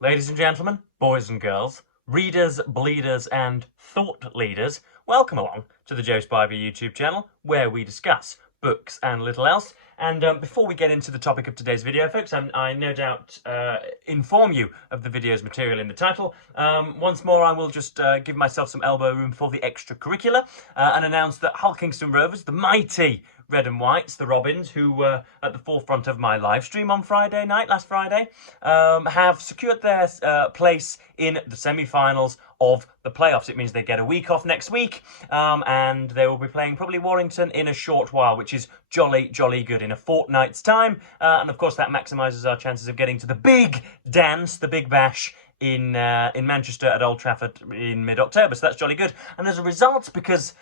Ladies and gentlemen, boys and girls, readers, bleeders, and thought leaders, welcome along to the Joe Spivey YouTube channel, where we discuss books and little else. And before we get into the topic of today's video, folks, I no doubt inform you of the video's material in the title. Once more, I will just give myself some elbow room for the extracurricular and announce that Hull Kingston Rovers, the mighty Red and Whites, the Robins, who were at the forefront of my live stream on Friday night, last Friday, have secured their place in the semi-finals of the playoffs. It means they get a week off next week, and they will be playing probably Warrington in a short while, which is jolly, jolly good, in a fortnight's time. And of course, that maximises our chances of getting to the big dance, the big bash, in Manchester at Old Trafford in mid-October. So that's jolly good. And as a result, because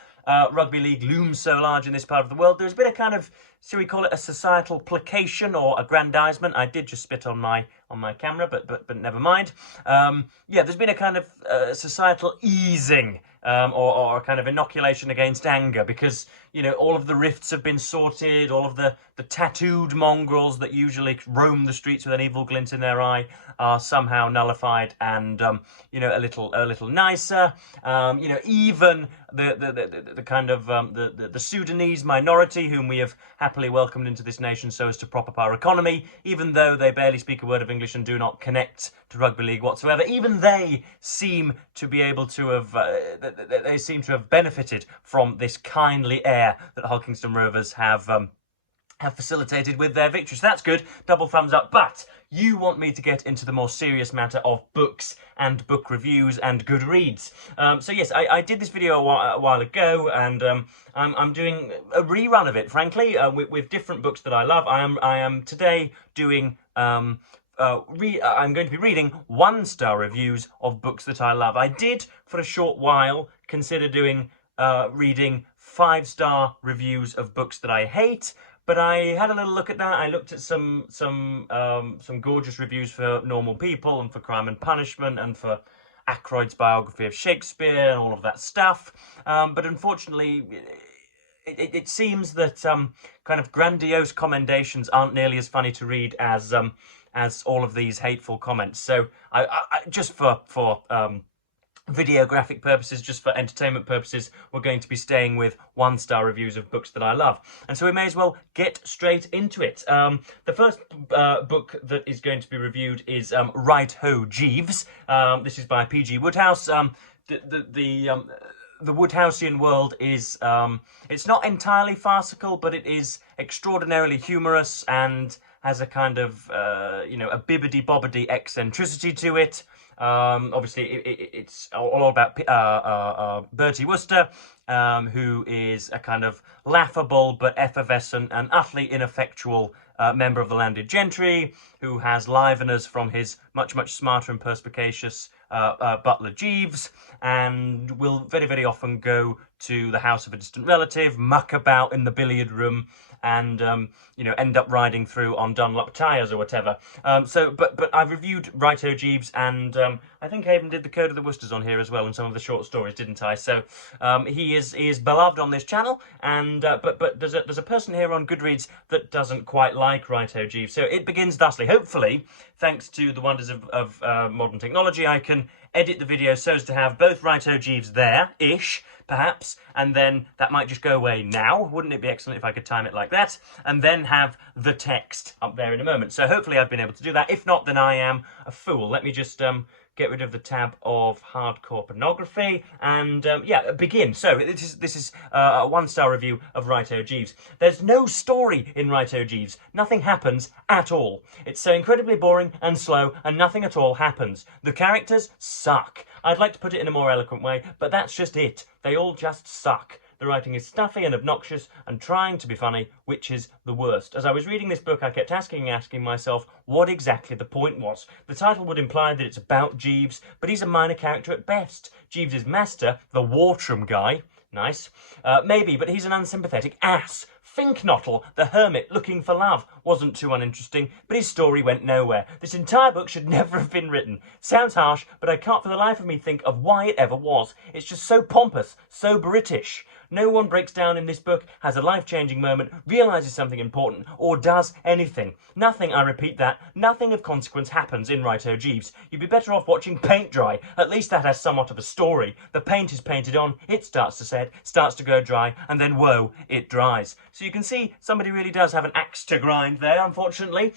rugby league looms so large in this part of the world, there's been a kind of, shall we call it, a societal placation or aggrandizement. I did just spit on my camera, but never mind. Yeah, there's been a kind of societal easing or a kind of inoculation against anger, because, you know, all of the rifts have been sorted, all of the tattooed mongrels that usually roam the streets with an evil glint in their eye are somehow nullified and, you know, a little nicer. You know, even the kind of the Sudanese minority, whom we have happily welcomed into this nation so as to prop up our economy, even though they barely speak a word of English and do not connect to rugby league whatsoever, even they seem to be able to have they seem to have benefited from this kindly air that Hull Kingston Rovers have facilitated with their victories. So that's good. Double thumbs up. But you want me to get into the more serious matter of books and book reviews and GoodReads. So yes, I did this video a while ago, and I'm doing a rerun of it, frankly, with different books that I love. I am today doing I'm going to be reading 1-star reviews of books that I love. I did, for a short while, consider doing reading 5-star reviews of books that I hate, but I had a little look at that. I looked at some gorgeous reviews for Normal People and for Crime and Punishment and for Ackroyd's biography of Shakespeare and all of that stuff. But unfortunately, it seems that kind of grandiose commendations aren't nearly as funny to read as all of these hateful comments. So I just for videographic purposes, just for entertainment purposes, we're going to be staying with 1-star reviews of books that I love. And so we may as well get straight into it. The first book that is going to be reviewed is Right Ho, Jeeves. This is by P.G. Wodehouse. The Woodhouseian world is, it's not entirely farcical, but it is extraordinarily humorous and has a kind of, you know, a bibbidi-bobbidi eccentricity to it. Obviously, it's all about Bertie Wooster, who is a kind of laughable but effervescent and utterly ineffectual member of the landed gentry, who has liveners from his much smarter and perspicacious butler Jeeves, and will very, very often go to the house of a distant relative, muck about in the billiard room, and you know, end up riding through on Dunlop tyres or whatever. But I've reviewed Right Ho, Jeeves, and I think I even did the Code of the Woosters on here as well, and some of the short stories, didn't I? So he is beloved on this channel, and but there's a person here on GoodReads that doesn't quite like Right Ho, Jeeves. So it begins thusly. Hopefully, thanks to the wonders of modern technology, I can edit the video so as to have both Right Ho, Jeeves there-ish, perhaps, and then that might just go away now. Wouldn't it be excellent if I could time it like that? And then have the text up there in a moment. So hopefully I've been able to do that. If not, then I am a fool. Let me just get rid of the tab of hardcore pornography and yeah, begin. So this is a 1-star review of Right Ho, Jeeves. There's no story in Right Ho, Jeeves. Nothing happens at all. It's so incredibly boring and slow, and nothing at all happens. The characters suck. I'd like to put it in a more eloquent way, but that's just it. They all just suck. The writing is stuffy and obnoxious and trying to be funny, which is the worst. As I was reading this book, I kept asking myself what exactly the point was. The title would imply that it's about Jeeves, but he's a minor character at best. Jeeves' master, the Wartram guy, nice, maybe, but he's an unsympathetic ass. Finknottle, the hermit looking for love, wasn't too uninteresting, but his story went nowhere. This entire book should never have been written. Sounds harsh, but I can't for the life of me think of why it ever was. It's just so pompous, so British. No one breaks down in this book, has a life-changing moment, realises something important, or does anything. Nothing, I repeat that, nothing of consequence happens in Right O Jeeves. You'd be better off watching paint dry. At least that has somewhat of a story. The paint is painted on, it starts to set, starts to go dry, and then whoa, it dries. So you can see somebody really does have an axe to grind there, unfortunately.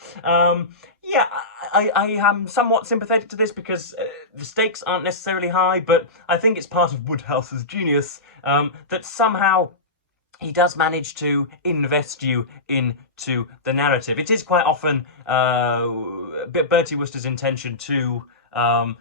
Yeah, I am somewhat sympathetic to this because the stakes aren't necessarily high, but I think it's part of Woodhouse's genius that somehow he does manage to invest you into the narrative. It is quite often Bertie Wooster's intention to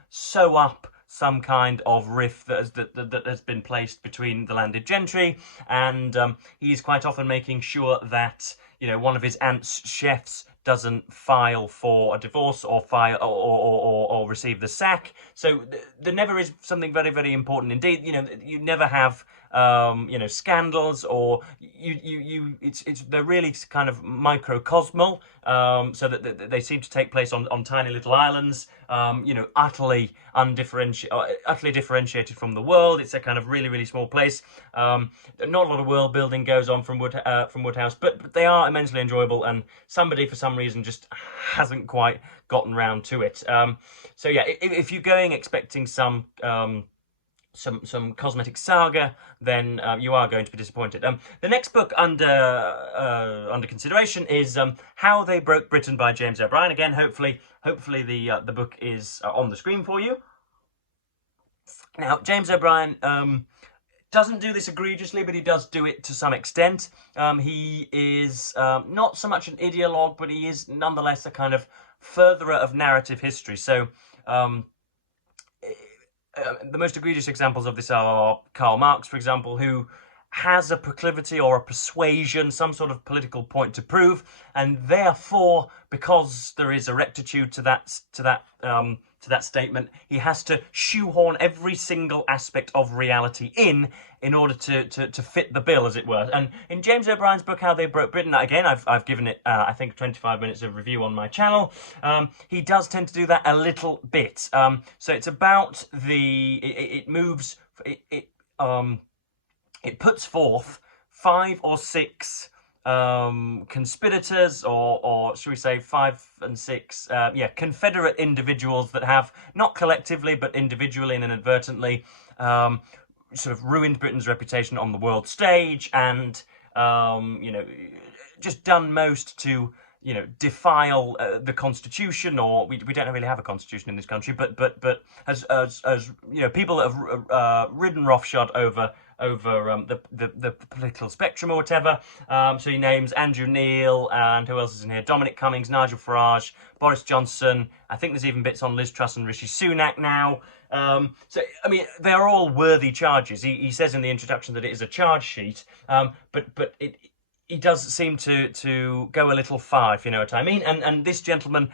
sew up some kind of rift that has been placed between the landed gentry, and he's quite often making sure that, you know, one of his aunt's chefs doesn't file for a divorce or or receive the sack. So there never is something very, very important indeed. You know, you never have you know, scandals, or they're really kind of microcosmal, so that they seem to take place on tiny little islands, you know, utterly differentiated from the world. It's a kind of really, really small place. Not a lot of world building goes on from Woodhouse, but they are immensely enjoyable, and somebody for some reason just hasn't quite gotten round to it. So yeah, if you're going expecting some cosmetic saga, then you are going to be disappointed. The next book under consideration is How They Broke Britain by James O'Brien. Again, hopefully the book is on the screen for you. Now, James O'Brien doesn't do this egregiously, but he does do it to some extent. He is not so much an ideologue, but he is nonetheless a kind of furtherer of narrative history. So the most egregious examples of this are Karl Marx, for example, who has a proclivity or a persuasion, some sort of political point to prove, and therefore, because there is a rectitude to that statement, he has to shoehorn every single aspect of reality in order to fit the bill, as it were. And in James O'Brien's book, How They Broke Britain, again, I've given it, I think, 25 minutes of review on my channel. He does tend to do that a little bit. So it's about it puts forth 5 or 6 conspirators, or should we say 5 and 6, confederate individuals that have, not collectively, but individually and inadvertently, sort of ruined Britain's reputation on the world stage, and, you know, just done most to, you know, defile the constitution, or we don't really have a constitution in this country, but as you know, people that have ridden roughshod over the political spectrum or whatever. So he names Andrew Neil, and who else is in here? Dominic Cummings, Nigel Farage, Boris Johnson. I think there's even bits on Liz Truss and Rishi Sunak now. So, I mean, they're all worthy charges. He says in the introduction that it is a charge sheet, but he does seem to go a little far, if you know what I mean. And this gentleman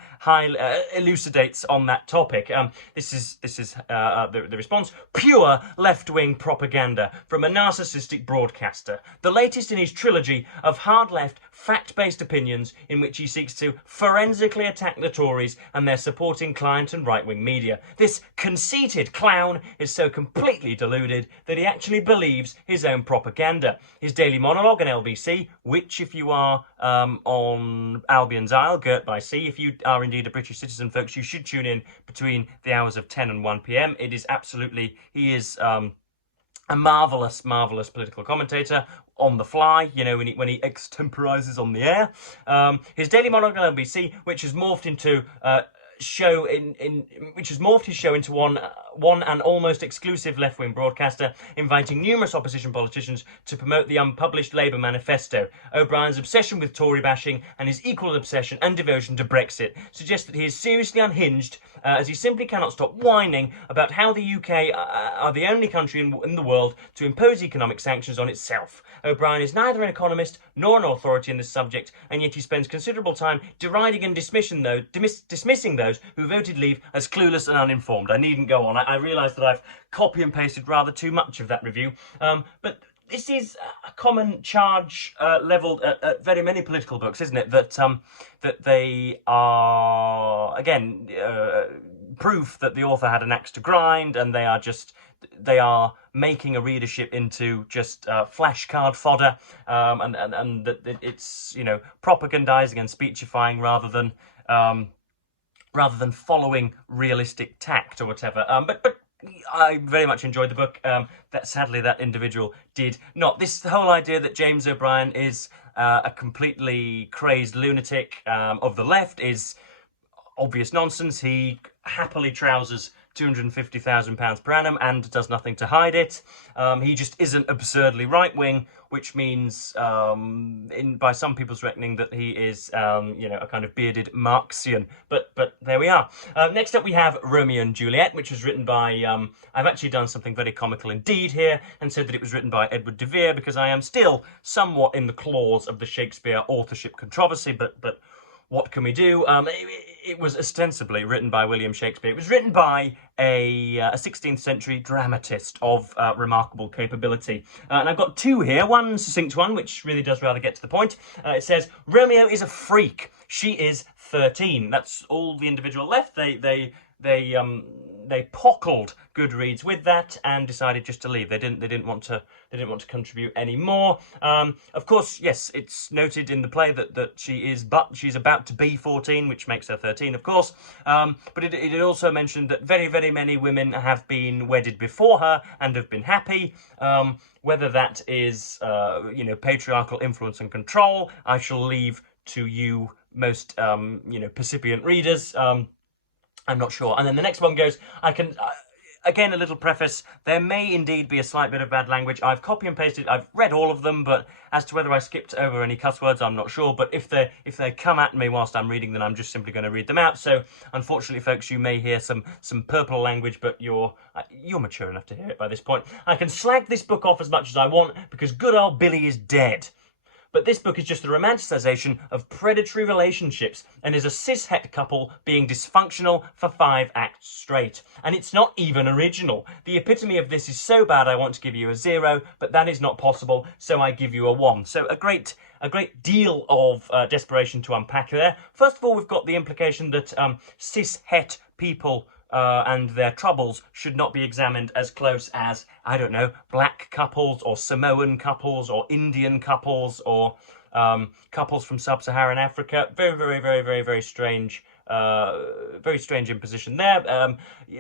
elucidates on that topic. This is the response: pure left-wing propaganda from a narcissistic broadcaster. The latest in his trilogy of hard-left, fact-based opinions in which he seeks to forensically attack the Tories and their supporting client and right-wing media. This conceited clown is so completely deluded that he actually believes his own propaganda. His daily monologue on LBC, which, if you are on Albion's Isle, girt by sea, if you are indeed a British citizen, folks, you should tune in between the hours of 10 and 1 p.m. It is absolutely, he is a marvellous political commentator on the fly, you know, when he extemporizes on the air. His daily monologue on LBC, which has morphed into his show into one and almost exclusive left-wing broadcaster, inviting numerous opposition politicians to promote the unpublished Labour manifesto. O'Brien's obsession with Tory bashing and his equal obsession and devotion to Brexit suggest that he is seriously unhinged, as he simply cannot stop whining about how the UK are the only country in the world to impose economic sanctions on itself. O'Brien is neither an economist nor an authority in this subject, and yet he spends considerable time deriding and dismissing those who voted leave as clueless and uninformed. I needn't go on. I realise that I've copy and pasted rather too much of that review, but this is a common charge levelled at very many political books, isn't it? That they are, again, proof that the author had an axe to grind, and they are just they are making a readership into just flashcard fodder, and that it's, you know, propagandizing and speechifying rather than following realistic tact or whatever. But I very much enjoyed the book. That sadly that individual did not. This whole idea that James O'Brien is a completely crazed lunatic of the left is obvious nonsense. He happily trousers £250,000 per annum and does nothing to hide it. He just isn't absurdly right-wing, which means, by some people's reckoning, that he is, you know, a kind of bearded Marxian. But there we are. Next up, we have Romeo and Juliet, which was written by. I've actually done something very comical indeed here, and said that it was written by Edward de Vere, because I am still somewhat in the claws of the Shakespeare authorship controversy. But what can we do? It was ostensibly written by William Shakespeare. It was written by a 16th century dramatist of remarkable capability. And I've got two here, one succinct one, which really does rather get to the point. It says, Romeo is a freak. She is 13. That's all the individual left. They pockled GoodReads with that and decided just to leave. They didn't want to contribute any more. Of course, yes, it's noted in the play that she's about to be 14, which makes her 13, of course. But it also mentioned that very, very many women have been wedded before her and have been happy. Whether that is you know, patriarchal influence and control, I shall leave to you most you know, percipient readers. I'm not sure. And then the next one goes, again, a little preface. There may indeed be a slight bit of bad language. I've copy and pasted. I've read all of them, but as to whether I skipped over any cuss words, I'm not sure. But if they come at me whilst I'm reading, then I'm just simply going to read them out. So, unfortunately, folks, you may hear some purple language, but you're mature enough to hear it by this point. I can slag this book off as much as I want because good old Billy is dead. But this book is just a romanticisation of predatory relationships and is a cis-het couple being dysfunctional for 5 acts straight. And it's not even original. The epitome of this is so bad I want to give you a 0, but that is not possible, so I give you a 1. So a great deal of desperation to unpack there. First of all, we've got the implication that cis-het people and their troubles should not be examined as close as, I don't know, black couples or Samoan couples or Indian couples or couples from sub-Saharan Africa. Very, very, very, very, very strange. Very strange imposition there.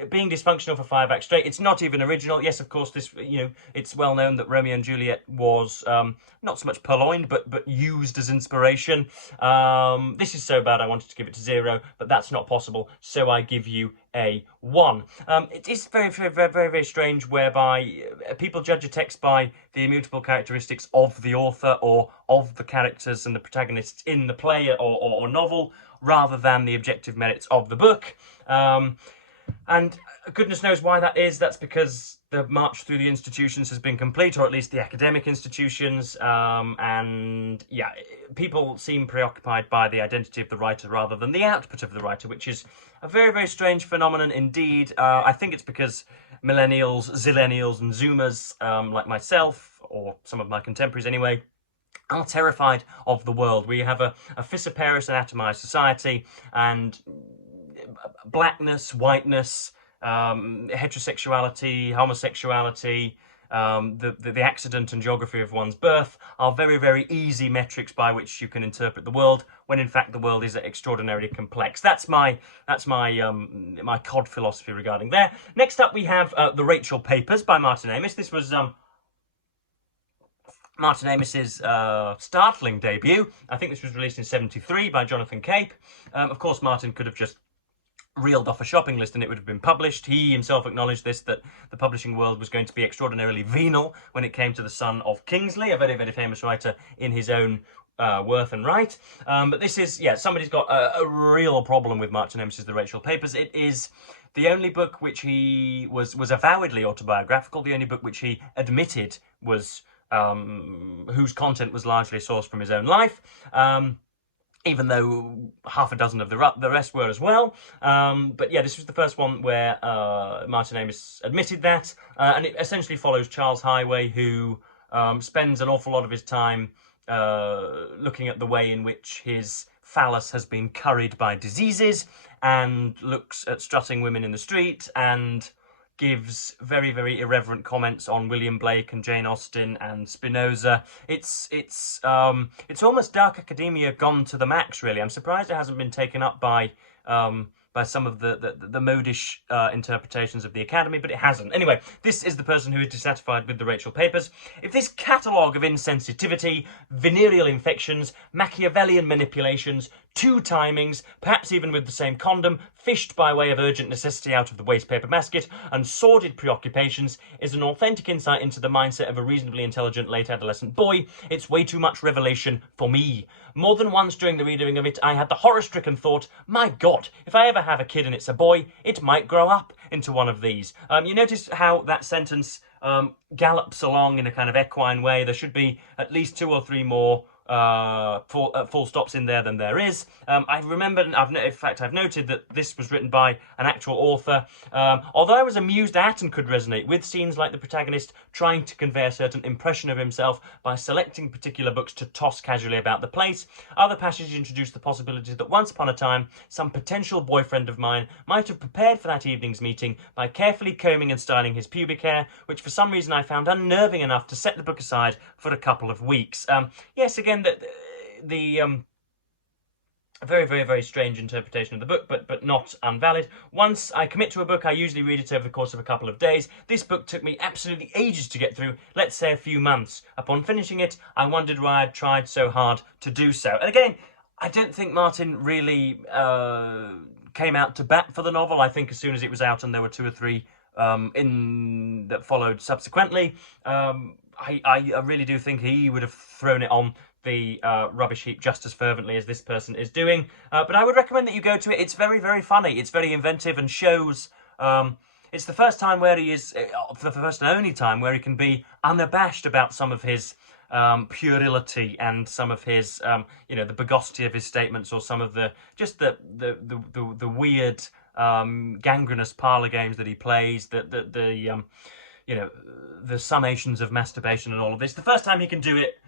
Being dysfunctional for 5 acts straight. It's not even original. Yes, of course, this, you know, it's well known that Romeo and Juliet was not so much purloined, but used as inspiration. This is so bad I wanted to give it to 0, but that's not possible, so I give you a 1. It is very, very, very, very, very strange whereby people judge a text by the immutable characteristics of the author or of the characters and the protagonists in the play or novel, rather than the objective merits of the book. And goodness knows why that is. That's because the march through the institutions has been complete, or at least the academic institutions. And yeah, people seem preoccupied by the identity of the writer rather than the output of the writer, which is a very, very strange phenomenon indeed. I think it's because millennials, zillennials and zoomers like myself, or some of my contemporaries anyway, are terrified of the world. We have a fissiparous and atomized society, and blackness, whiteness, heterosexuality, homosexuality, the accident and geography of one's birth are very, very easy metrics by which you can interpret the world, when in fact the world is extraordinarily complex. That's my cod philosophy regarding there. Next up we have The Rachel Papers by Martin Amis. This was Martin Amis's startling debut. I think this was released in '73 by Jonathan Cape. Of course, Martin could have just reeled off a shopping list and it would have been published. He himself acknowledged this, that the publishing world was going to be extraordinarily venal when it came to the son of Kingsley, a very, very famous writer in his own worth and right. But this is, yeah, somebody's got a real problem with Martin Amis's The Rachel Papers. It is the only book which he was avowedly autobiographical, the only book which he admitted was whose content was largely sourced from his own life, even though half a dozen of the rest were as well. But yeah, this was the first one where Martin Amis admitted that, and it essentially follows Charles Highway, who spends an awful lot of his time looking at the way in which his phallus has been curried by diseases, and looks at strutting women in the street, and gives very, very irreverent comments on William Blake and Jane Austen and Spinoza. It's almost dark academia gone to the max, really. I'm surprised it hasn't been taken up by some of the modish interpretations of the Academy, but it hasn't. Anyway, this is the person who is dissatisfied with the Rachel papers. If this catalogue of insensitivity, venereal infections, Machiavellian manipulations, two timings, perhaps even with the same condom, fished by way of urgent necessity out of the waste paper basket, and sordid preoccupations, is an authentic insight into the mindset of a reasonably intelligent late adolescent boy, it's way too much revelation for me. More than once during the reading of it, I had the horror-stricken thought, my God, if I ever have a kid and it's a boy, it might grow up into one of these. You notice how that sentence gallops along in a kind of equine way. There should be at least 2 or 3 more full stops in there than there is. I remember, in fact, I've noted that this was written by an actual author. Although I was amused at and could resonate with scenes like the protagonist trying to convey a certain impression of himself by selecting particular books to toss casually about the place, other passages introduced the possibility that once upon a time some potential boyfriend of mine might have prepared for that evening's meeting by carefully combing and styling his pubic hair, which for some reason I found unnerving enough to set the book aside for a couple of weeks. Yes, again, the very, very, very strange interpretation of the book, but not invalid. Once I commit to a book, I usually read it over the course of a couple of days. This book took me absolutely ages to get through, let's say a few months. Upon finishing it, I wondered why I'd tried so hard to do so. And again, I don't think Martin really came out to bat for the novel. I think as soon as it was out and there were 2 or 3 that followed subsequently, I really do think he would have thrown it on the rubbish heap just as fervently as this person is doing. But I would recommend that you go to it. It's very, very funny. It's very inventive and shows... it's the first time where he is... the first and only time where he can be unabashed about some of his puerility and some of his, the begosity of his statements, or some of the weird gangrenous parlour games that he plays, the summations of masturbation and all of this. The first time he can do it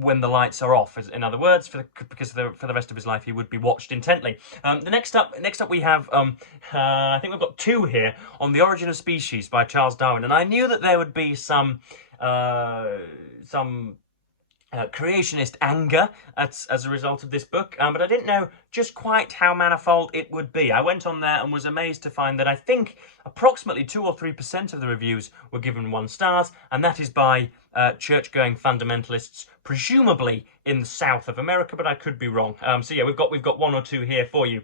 when the lights are off, in other words, because for the rest of his life he would be watched intently. Next up we have, I think we've got 2 here, on The Origin of Species by Charles Darwin, and I knew that there would be some creationist anger as a result of this book, but I didn't know just quite how manifold it would be. I went on there and was amazed to find that I think approximately 2 or 3% of the reviews were given 1 star, and that is by church-going fundamentalists, presumably in the south of America, but I could be wrong. So yeah, we've got 1 or 2 here for you.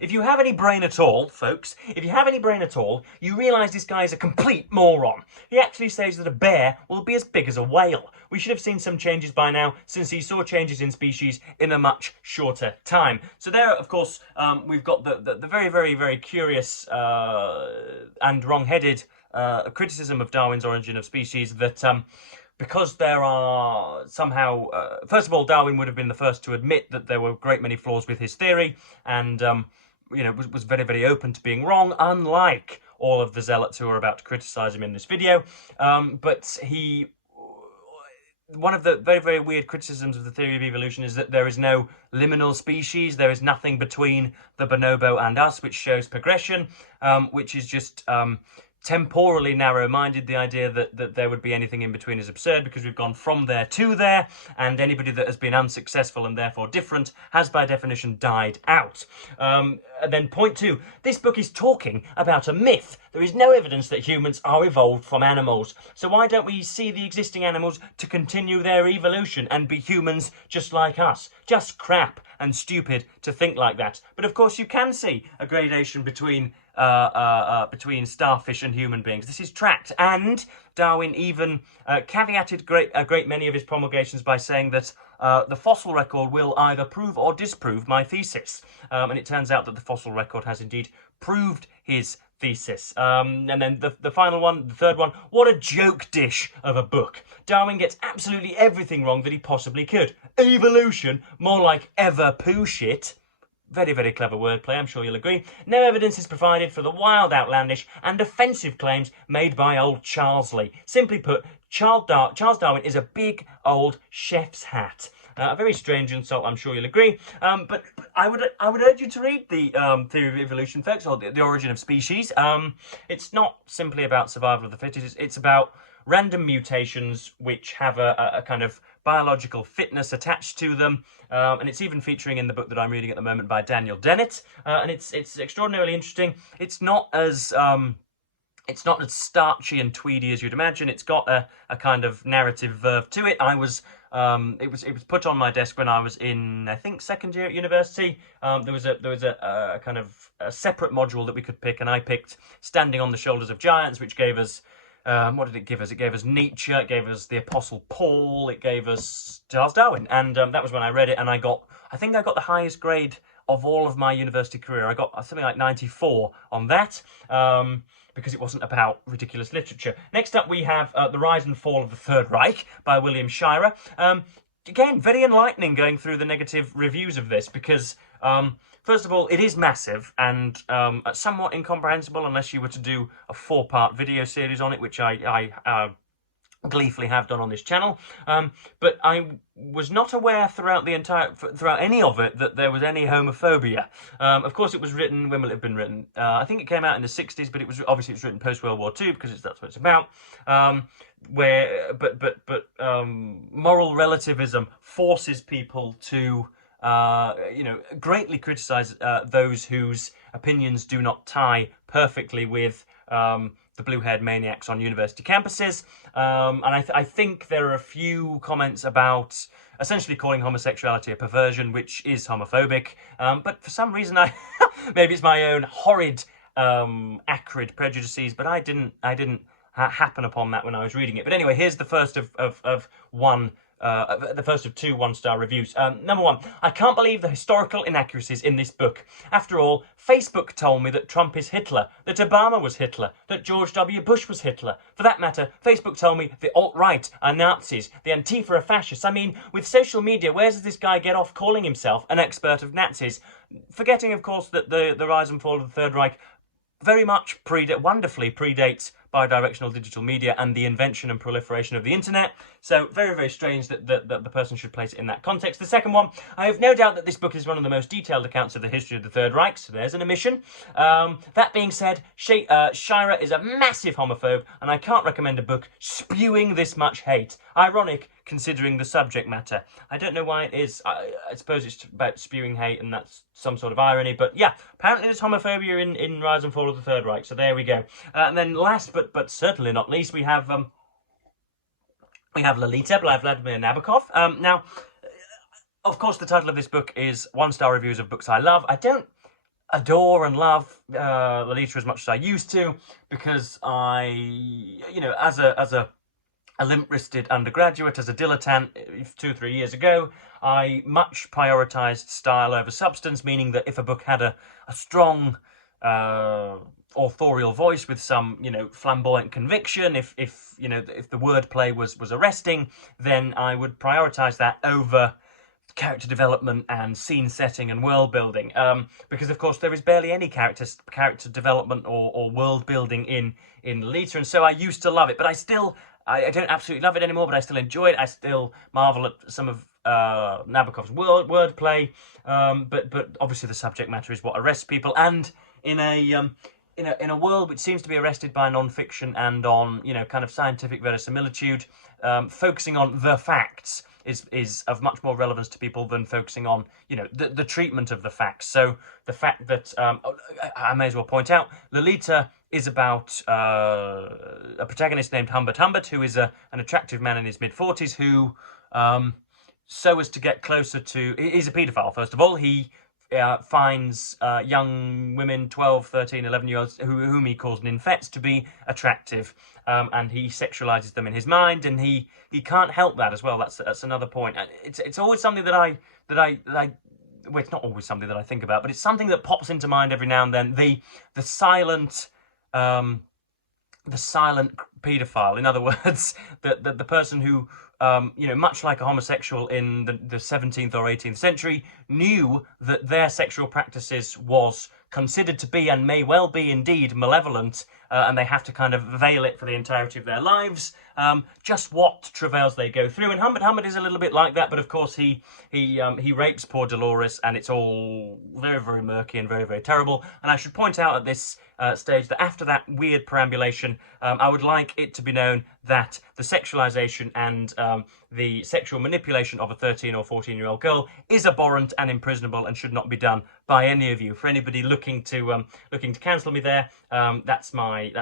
If you have any brain at all, folks, if you have any brain at all, you realise this guy is a complete moron. He actually says that a bear will be as big as a whale. We should have seen some changes by now, since he saw changes in species in a much shorter time. So there, of course, we've got the very, very, very curious and wrong-headed criticism of Darwin's Origin of Species, that because there are somehow... first of all, Darwin would have been the first to admit that there were a great many flaws with his theory, and was very, very open to being wrong, unlike all of the zealots who are about to criticise him in this video. But he... One of the very, very weird criticisms of the theory of evolution is that there is no liminal species. There is nothing between the bonobo and us, which shows progression, which is just temporally narrow-minded. The idea that there would be anything in between is absurd, because we've gone from there to there, and anybody that has been unsuccessful and therefore different has by definition died out. And then point 2, this book is talking about a myth. There is no evidence that humans are evolved from animals. So why don't we see the existing animals to continue their evolution and be humans just like us? Just crap and stupid to think like that. But of course you can see a gradation between starfish and human beings. This is tracked, and Darwin even caveated a great many of his promulgations by saying that the fossil record will either prove or disprove my thesis. And it turns out that the fossil record has indeed proved his thesis. And then the final one, the third one, what a joke dish of a book. Darwin gets absolutely everything wrong that he possibly could. Evolution, more like ever poo shit. Very, very clever wordplay, I'm sure you'll agree. No evidence is provided for the wild, outlandish and offensive claims made by old Charlesley. Simply put, Charles Darwin is a big old chef's hat. A very strange insult, I'm sure you'll agree. But I would urge you to read the Theory of Evolution, folks, or the Origin of Species. It's not simply about survival of the fittest. It's about random mutations which have a kind of biological fitness attached to them, and it's even featuring in the book that I'm reading at the moment by Daniel Dennett, and it's extraordinarily interesting. It's not as starchy and tweedy as you'd imagine. It's got a kind of narrative verve to it. It was put on my desk when I was in, I think, second year at university. There was a kind of a separate module that we could pick, and I picked Standing on the Shoulders of Giants, which gave us, what did it give us? It gave us Nietzsche, it gave us the Apostle Paul, it gave us Charles Darwin, and that was when I read it, and I think I got the highest grade of all of my university career. I got something like 94 on that, because it wasn't about ridiculous literature. Next up we have The Rise and Fall of the Third Reich by William Shirer. Again, very enlightening going through the negative reviews of this, because first of all, it is massive and somewhat incomprehensible unless you were to do a 4-part video series on it, which I gleefully have done on this channel. But I was not aware throughout any of it that there was any homophobia. Of course, it was written, when will it have been written? I think it came out in the 60s, but it was written post World War II, because that's what it's about. Moral relativism forces people to greatly criticize those whose opinions do not tie perfectly with the blue-haired maniacs on university campuses. And I think there are a few comments about essentially calling homosexuality a perversion, which is homophobic. But for some reason, maybe it's my own horrid, acrid prejudices, but I didn't happen upon that when I was reading it. But anyway, here's the first of the first of 2 one-star reviews. Number 1, I can't believe the historical inaccuracies in this book. After all, Facebook told me that Trump is Hitler, that Obama was Hitler, that George W. Bush was Hitler. For that matter, Facebook told me the alt-right are Nazis, the Antifa are fascists. I mean, with social media, where does this guy get off calling himself an expert of Nazis? Forgetting, of course, that the rise and fall of the Third Reich very much wonderfully predates bi-directional digital media and the invention and proliferation of the internet. So very, very strange that the person should place it in that context. The second one, I have no doubt that this book is one of the most detailed accounts of the history of the Third Reich, so there's an omission. That being said, Shirer is a massive homophobe, and I can't recommend a book spewing this much hate. Ironic, considering the subject matter. I don't know why it is. I suppose it's about spewing hate, and that's some sort of irony. But yeah, apparently there's homophobia in Rise and Fall of the Third Reich. So there we go. And then last but certainly not least, we have Lolita by Vladimir Nabokov. Now, of course, the title of this book is 1-star reviews of books I love. I don't adore and love Lolita as much as I used to, because as a limp-wristed undergraduate, as a dilettante 2 or 3 years ago, I much prioritised style over substance, meaning that if a book had a strong authorial voice with some, flamboyant conviction, if the wordplay was arresting, then I would prioritise that over character development and scene setting and world building, because of course there is barely any character development or world building in Lolita, and so I used to love it, but I don't absolutely love it anymore, but I still enjoy it. I still marvel at some of Nabokov's wordplay, but obviously the subject matter is what arrests people, and in a world which seems to be arrested by non-fiction and on kind of scientific verisimilitude, focusing on the facts is of much more relevance to people than focusing on the treatment of the facts. So the fact that I may as well point out, Lolita is about a protagonist named Humbert Humbert, who is an attractive man in his mid-40s who, so as to get closer to... He's a paedophile, first of all. He finds young women, 12, 13, 11-year-olds, whom he calls nymphets, to be attractive, and he sexualizes them in his mind, and he can't help that as well. That's another point. It's always something that I well, it's not always something that I think about, but it's something that pops into mind every now and then. The silent paedophile. In other words, the person who, much like a homosexual in the 17th or 18th century, knew that their sexual practices was considered to be, and may well be indeed, malevolent, and they have to kind of veil it for the entirety of their lives, just what travails they go through. And Humbert is a little bit like that, but of course he rapes poor Dolores, and it's all very, very murky and very, very terrible. And I should point out at this stage that after that weird perambulation, I would like it to be known that the sexualization and the sexual manipulation of a 13 or 14-year-old girl is abhorrent and imprisonable and should not be done by any of you. For anybody looking to cancel me there, that's my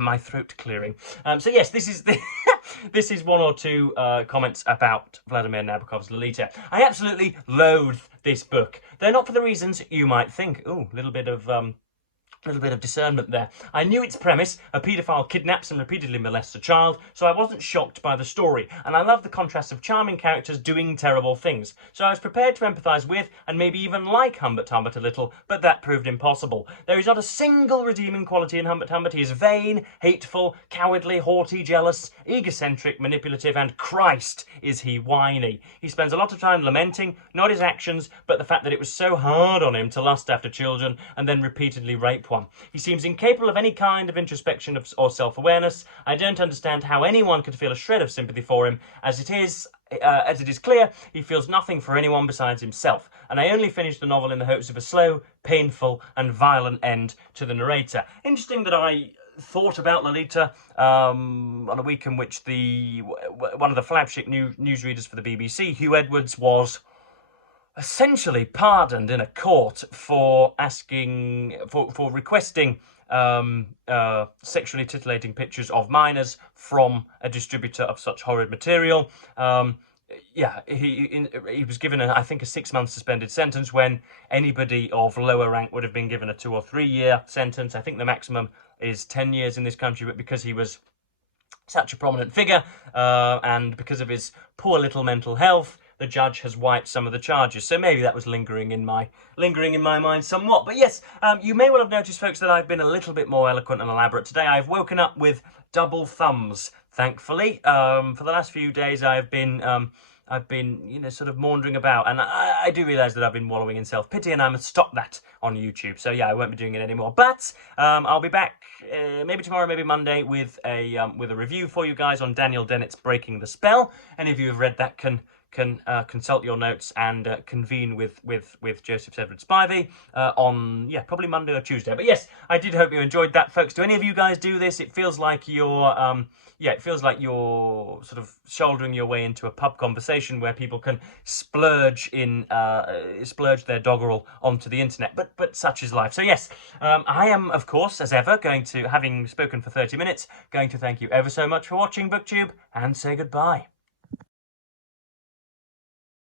my throat clearing. So yes, this is the this is one or two comments about Vladimir Nabokov's Lolita. I absolutely loathe this book. They're not for the reasons you might think. Ooh, a little bit of discernment there. I knew its premise: a paedophile kidnaps and repeatedly molests a child, so I wasn't shocked by the story. And I love the contrast of charming characters doing terrible things. So I was prepared to empathise with and maybe even like Humbert a little, but that proved impossible. There is not a single redeeming quality in Humbert. He is vain, hateful, cowardly, haughty, jealous, egocentric, manipulative, and Christ is he whiny. He spends a lot of time lamenting, not his actions, but the fact that it was so hard on him to lust after children and then repeatedly rape one. He seems incapable of any kind of introspection or self-awareness. I don't understand how anyone could feel a shred of sympathy for him. As it is clear, he feels nothing for anyone besides himself. And I only finished the novel in the hopes of a slow, painful, and violent end to the narrator. Interesting that I thought about Lolita on a week in which one of the flagship newsreaders for the BBC, Hugh Edwards, was essentially pardoned in a court for requesting sexually titillating pictures of minors from a distributor of such horrid material. Yeah, he was given I think a 6-month suspended sentence, when anybody of lower rank would have been given a 2 or 3 year sentence. I think the maximum is 10 years in this country, but because he was such a prominent figure and because of his poor little mental health, the judge has wiped some of the charges. So maybe that was lingering in my mind somewhat. But yes, you may well have noticed, folks, that I've been a little bit more eloquent and elaborate today. I've woken up with double thumbs, thankfully. For the last few days, I've been sort of maundering about, and I do realise that I've been wallowing in self-pity, and I must stop that on YouTube. So yeah, I won't be doing it anymore. But I'll be back maybe tomorrow, maybe Monday, with a review for you guys on Daniel Dennett's Breaking the Spell. Any of you who have read that can consult your notes and convene with Joseph Severin Spivey on probably Monday or Tuesday. But yes, I did hope you enjoyed that, folks. Do any of you guys do this? It feels like you're sort of shouldering your way into a pub conversation where people can splurge their doggerel onto the internet. But such is life. So yes, I am, of course, as ever, having spoken for 30 minutes, going to thank you ever so much for watching BookTube and say goodbye.